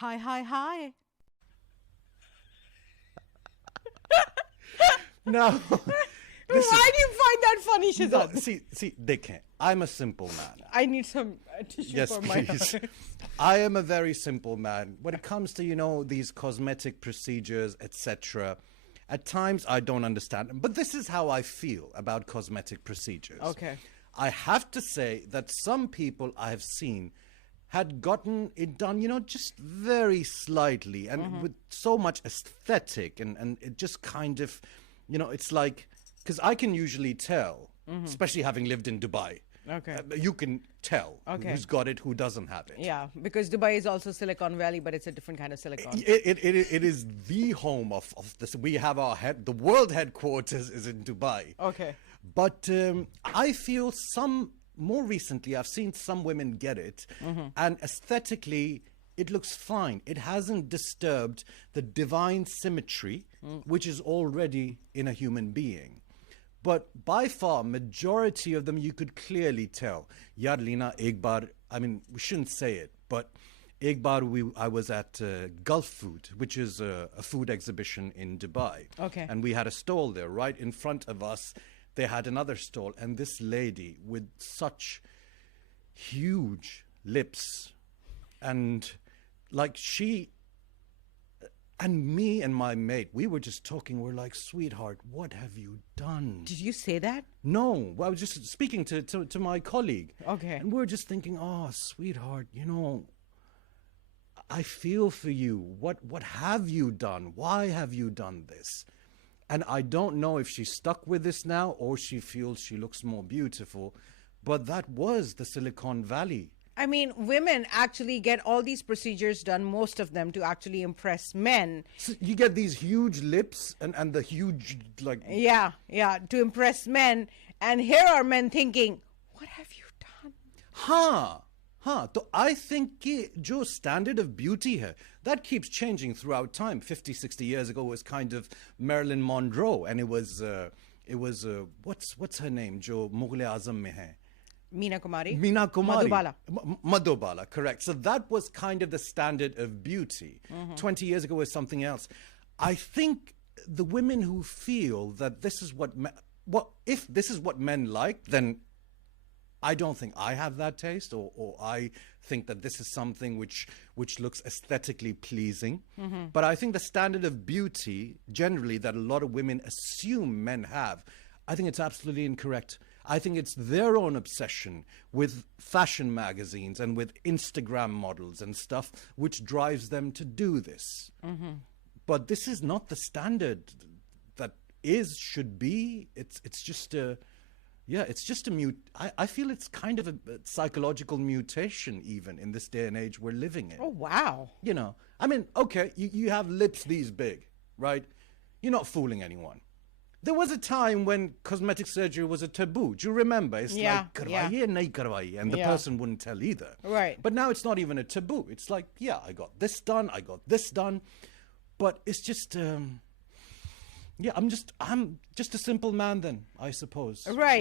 Hi, hi, hi. No. Listen, Why do you find that funny, no, Shehzad? see, they can't. I'm a simple man. I need some tissue Yes, for my please. eyes. I am a very simple man. When it comes to, these cosmetic procedures, etc., at times I don't understand them. But this is how I feel about cosmetic procedures. Okay. I have to say that some people I have seen had gotten it done, just very slightly and with so much aesthetic and it just kind of, it's like, because I can usually tell, especially having lived in Dubai. Okay. You can tell Okay. who's got it, who doesn't have it. Yeah, because Dubai is also Silicon Valley, but it's a different kind of silicon. It is the home of this. We have the world headquarters is in Dubai. Okay. But I feel more recently, I've seen some women get it, and aesthetically, it looks fine. It hasn't disturbed the divine symmetry, which is already in a human being. But by far, majority of them, you could clearly tell. Yaar Leena, ek baar, I mean, we shouldn't say it, but ek baar I was at Gulf Food, which is a food exhibition in Dubai. Okay. And we had a stall there. Right in front of us, they had another stall. And this lady with such huge lips and like and me and my mate, we were just talking. We're like, sweetheart, what have you done? Did you say that? No, I was just speaking to my colleague. Okay. And we were just thinking, oh, sweetheart, I feel for you. What have you done? Why have you done this? And I don't know if she's stuck with this now or she feels she looks more beautiful. But that was the Silicon Valley. I mean, women actually get all these procedures done, most of them, to actually impress men. So you get these huge lips and the huge, like... Yeah, to impress men. And here are men thinking, what have you done? हाँ तो I think कि जो standard of beauty है, that keeps changing throughout time. 50, 60 years ago was kind of Marilyn Monroe, and it was what's her name, जो मुग़ल आज़म में है? Meena Kumari. Madhubala. Madhubala. Madhubala, correct. So that was kind of the standard of beauty. 20 years ago was something else. I think the women who feel that this is if this is what men like, then I don't think I have that taste, or I think that this is something which looks aesthetically pleasing. But I think the standard of beauty, generally, that a lot of women assume men have, I think it's absolutely incorrect. I think it's their own obsession with fashion magazines and with Instagram models and stuff which drives them to do this. But this is not the standard that should be. It's just a... Yeah, it's just I feel it's kind of a psychological mutation even in this day and age we're living in. Oh, wow. I mean, okay, you have lips these big, right? You're not fooling anyone. There was a time when cosmetic surgery was a taboo. Do you remember? It's like, karwaiye, nahi karwaiye, and the person wouldn't tell either. Right. But now it's not even a taboo. It's like, yeah, I got this done, I got this done. But it's just... yeah, I'm just a simple man then, I suppose. Right.